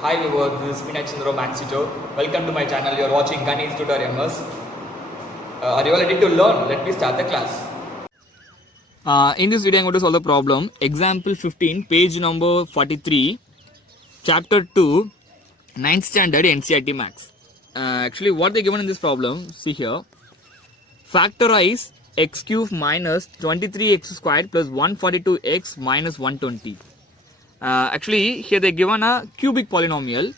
Hi viewers, this is Meenakshi Chandra Maxito. Welcome to my channel. You are watching Ganesh Tutorials. Are you all ready to learn? Let me start the class. In this video, I'm going to solve the problem. Example 15, page number 43, chapter 2, 9th standard NCERT Maths. Actually, what they given in this problem, see here. Factorize x cube minus 23x squared plus 142x minus 120. Actually, here they given a cubic polynomial.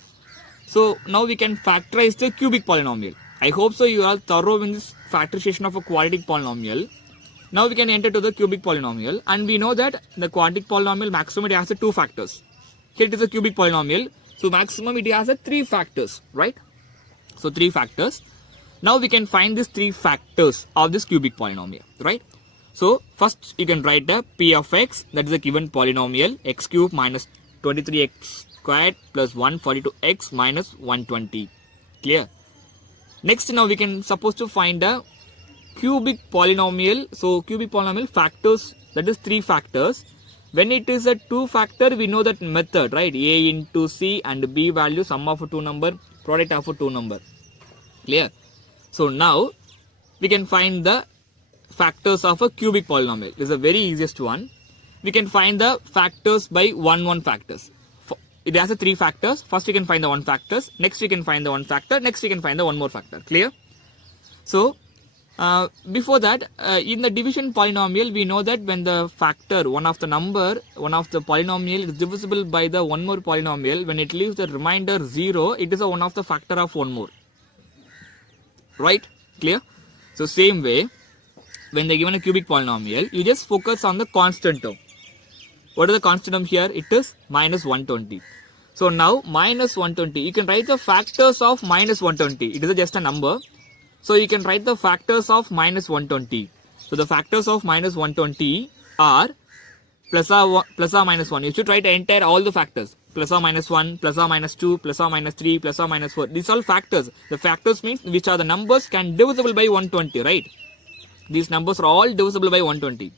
So now we can factorize the cubic polynomial. I hope so you are thorough in this factorization of a quadratic polynomial. Now we can enter to the cubic polynomial, and we know that the quadratic polynomial maximum it has two factors. Here it is a cubic polynomial, so maximum it has three factors, right? So three factors. Now we can find these three factors of this cubic polynomial, right? So first you can write the p of x, that is a given polynomial, x cube minus 23x squared plus 142x minus 120. Clear? Next, now we can suppose to find the cubic polynomial. So cubic polynomial factors, that is three factors. When it is a two factor, we know that method, right? A into c and b value, sum of a two number, product of a two number. Clear? So now we can find the factors of a cubic polynomial. This is the very easiest one. We can find the factors by one factors. It has three factors. First we can find the one factors. Next we can find the one factor. Next we can find the one more factor. Clear? So before that, in the division polynomial, we know that when the factor, one of the polynomial is divisible by the one more polynomial, when it leaves the remainder 0, it is a one of the factor of one more. Right? Clear? So same way, when they given a cubic polynomial, you just focus on the constant term. What is the constant term here? It is minus 120. So now minus 120, you can write the factors of minus 120. It is just a number. So you can write the factors of minus 120. So the factors of minus 120 are plus or minus 1. You should write entire all the factors. Plus or minus 1, plus or minus 2, plus or minus 3, plus or minus 4. These are all factors. The factors means which are the numbers can divisible by 120, right? These numbers are all divisible by 120.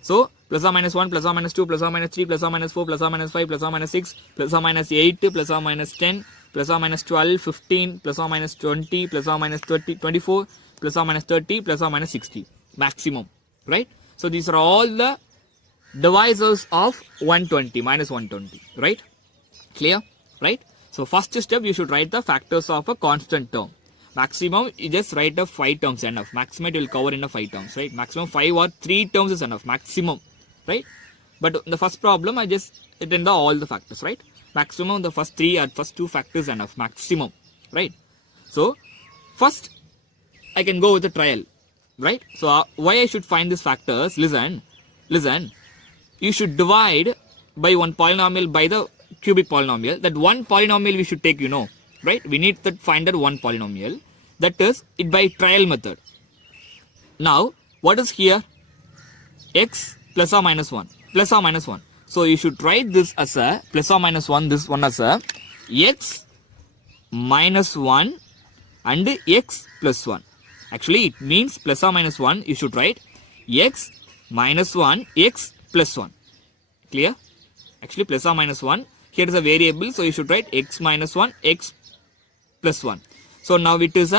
So, plus or minus 1, plus or minus 2, plus or minus 3, plus or minus 4, plus or minus 5, plus or minus 6, plus or minus 8, plus or minus 10, plus or minus 12, 15, plus or minus 20, plus or minus 30, 24, plus or minus 30, plus or minus 60. Maximum, right? So, these are all the divisors of 120, minus 120, right? Clear? Right? So, first step, you should write the factors of a constant term. Maximum, you just write the 5 terms enough. Maximum, it will cover in the 5 terms, right? Maximum 5 or 3 terms is enough. Maximum, right? But in the first problem, I just written the all the factors, right? Maximum, the first 3 or first 2 factors enough. Maximum, right? So, first, I can go with the trial, right? So, why I should find these factors? Listen. You should divide by one polynomial by the cubic polynomial. That one polynomial we should take, right? We need to find that one polynomial. That is it by trial method. Now, what is here? X plus or minus 1. Plus or minus 1. So, you should write this as a plus or minus 1. This one as a x minus 1 and x plus 1. Actually, it means plus or minus 1. You should write x minus 1, x plus 1. Clear? Actually, plus or minus 1. Here is a variable. So, you should write x minus 1, x plus 1. So now it is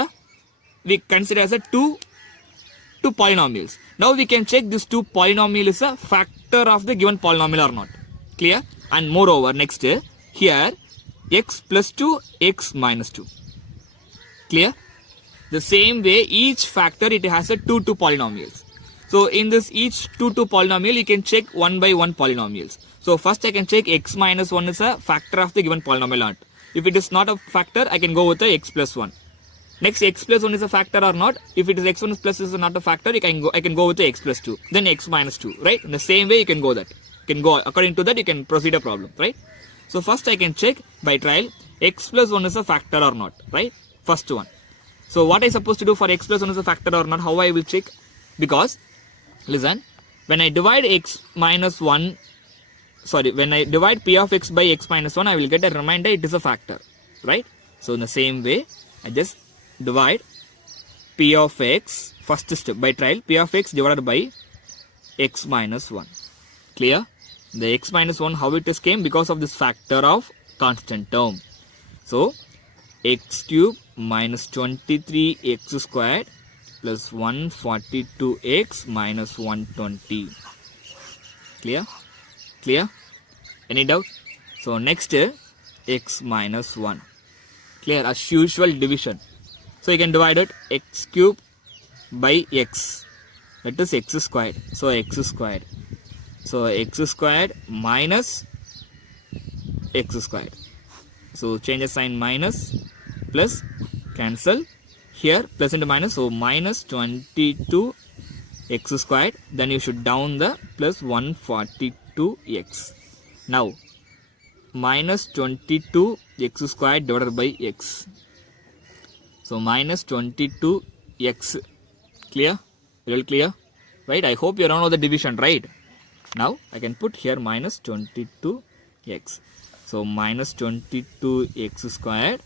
we consider as a two polynomials. Now we can check this two polynomial is a factor of the given polynomial or not. Clear? And moreover, next here x plus 2, x minus 2. Clear? The same way each factor it has a two polynomials. So in this each two polynomial you can check one by one polynomials. So first I can check x minus 1 is a factor of the given polynomial or not. If it is not a factor, I can go with the x plus 1. Next, x plus 1 is a factor or not. If it is x1 plus is not a factor, I can go with the x plus 2. Then x minus 2, right? In the same way, you can go that. You can go according to that, you can proceed a problem, right? So first I can check by trial, x plus 1 is a factor or not, right? First one. So what I supposed to do for x plus 1 is a factor or not, how I will check? Because, listen, when I divide x minus 1, when I divide p of x by x minus 1, I will get a remainder, it is a factor, right? So in the same way, I just divide p of x, first step by trial, p of x divided by x minus 1. Clear? The x minus 1, how it is came? Because of this factor of constant term. So x cube minus 23x squared plus 142x minus 120. Clear? Clear? Any doubt? So next x minus 1. Clear? As usual division. So you can divide it x cube by x. That is x squared. So x squared. So x squared minus x squared. So change the sign minus plus cancel. Here plus into minus. So minus 22 x squared. Then you should down the plus 142x. Now minus 22 x squared divided by x. So minus 22x. Clear? Real clear? Right? I hope you don't know the division, right? Now I can put here minus 22x. So minus 22x squared.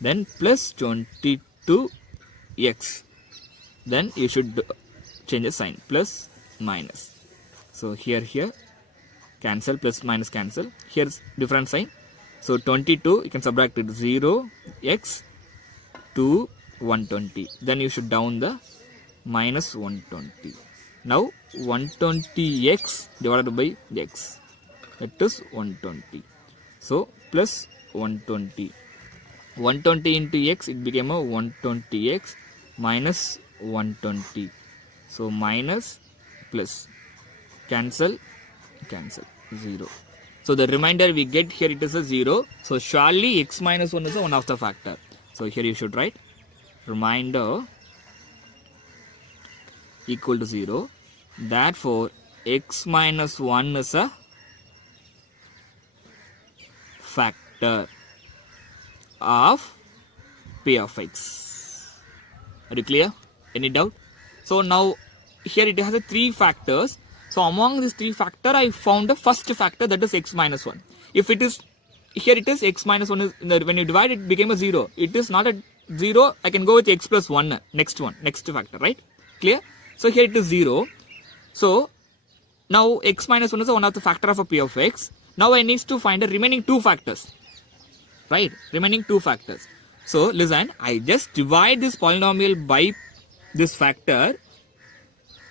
Then plus 22x. Then you should change the sign. Plus minus. So here cancel, plus minus cancel. Here's different sign. So 22 you can subtract it 0x to 120. Then you should down the minus 120. Now 120x divided by x. That is 120. So plus 120. 120 into x, it became a 120x minus 120. So minus plus cancel 0. So the remainder we get here, it is a 0. So surely x minus 1 is one of the factor. So here you should write remainder equal to 0. Therefore x minus 1 is a factor of p of x. Are you clear? Any doubt? So now here it has a 3 factors. So among these 3 factors, I found the first factor, that is x minus 1. If it is, here it is x minus 1 is, when you divide it became a 0. It is not a 0, I can go with x plus 1, next factor, right? Clear? So here it is 0. So now x minus 1 is one of the factor of a p of x. Now I need to find the remaining 2 factors. Right? Remaining 2 factors. So listen, I just divide this polynomial by this factor.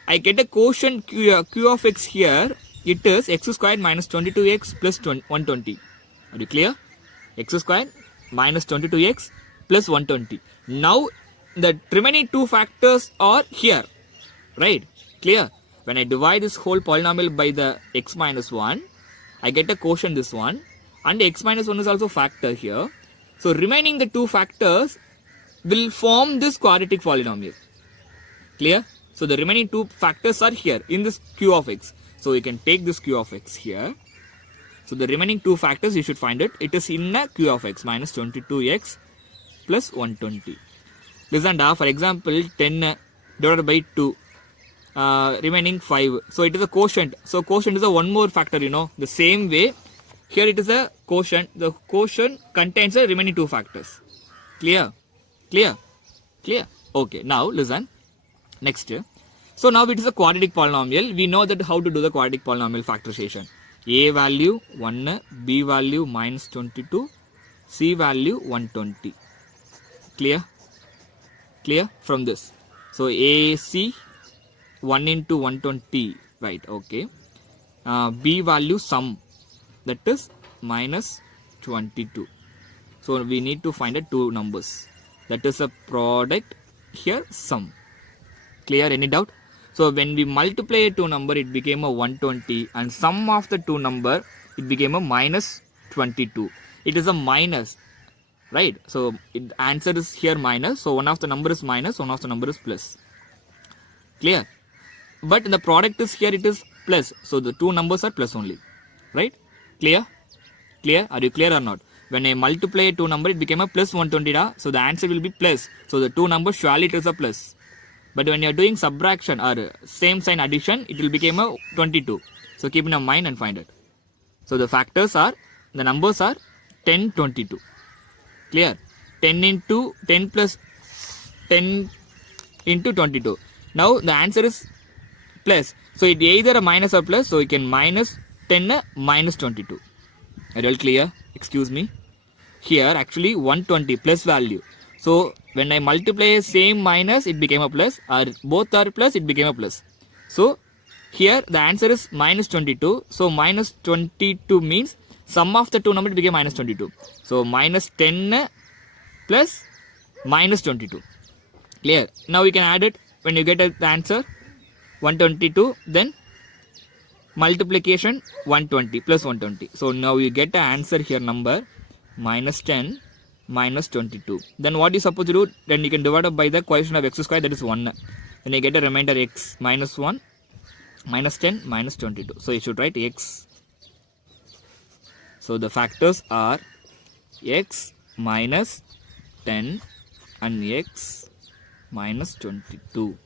I get a quotient q of x here. It is x squared minus 22x plus 120. Are you clear? X squared minus 22x plus 120. Now the remaining 2 factors are here. Right? Clear? When I divide this whole polynomial by the x minus 1, I get a quotient this one. And x minus 1 is also factor here. So remaining the 2 factors will form this quadratic polynomial. Clear? So the remaining 2 factors are here in this q of x. So you can take this q of x here. So the remaining 2 factors you should find it. It is in a q of x minus 22x plus 120. Listen, for example 10 divided by 2. Remaining 5. So it is a quotient. So quotient is a one more factor, The same way, here it is a quotient. The quotient contains the remaining 2 factors. Clear? Clear? Clear? Okay. Now listen. Next. So now it is a quadratic polynomial. We know that how to do the quadratic polynomial factorization. A value 1, B value minus 22, C value 120. Clear? Clear? From this. So AC 1 into 120. Right. Okay. B value sum. That is minus 22. So we need to find 2 numbers. That is a product, here sum. Clear? Any doubt? So when we multiply 2 number, it became a 120, and sum of the 2 number, it became a minus 22. It is a minus, right? So answer is here minus. So one of the number is minus, one of the number is plus. Clear? But the product is here, it is plus. So the 2 numbers are plus only, right? Clear? Clear? Are you clear or not? When I multiply 2 number, it became a plus 120. So the answer will be plus. So the 2 numbers surely it is a plus. But when you are doing subtraction or same sign addition, it will become a 22. So keep in your mind and find it. So the factors are, the numbers are 10, 22. Clear? 10 into 10 plus 10 into 22. Now the answer is plus. So it either a minus or plus. So you can minus 10 minus 22. Are you all clear? excuse me, here actually 120 plus value. So when I multiply same minus, it became a plus, or both are plus, it became a plus. So here the answer is minus 22. So minus 22 means sum of the two numbers became minus 22. So minus 10 plus minus 22. Clear? Now you can add it when you get the answer 122, then multiplication 120 plus 120. So now you get the answer here number minus 10 minus 22. Then what you supposed to do? Then you can divide up by the coefficient of x square, that is 1. Then you get a remainder x minus 1 minus 10 minus 22. So you should write x. So the factors are x minus 10 and x minus 22.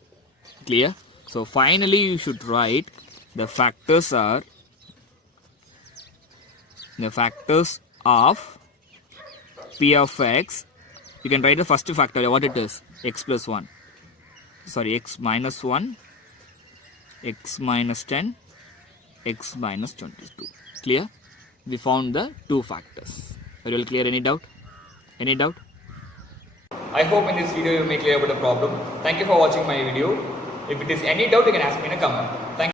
Clear? So finally you should write the factors are the factors of p of x. You can write the first factor, what it is, x plus 1, sorry, x minus 1, x minus 10, x minus 22. Clear? We found the two factors. Are you all clear? Any doubt? Any doubt? I hope in this video you may clear about the problem. Thank you for watching my video. If it is any doubt, you can ask me in a comment.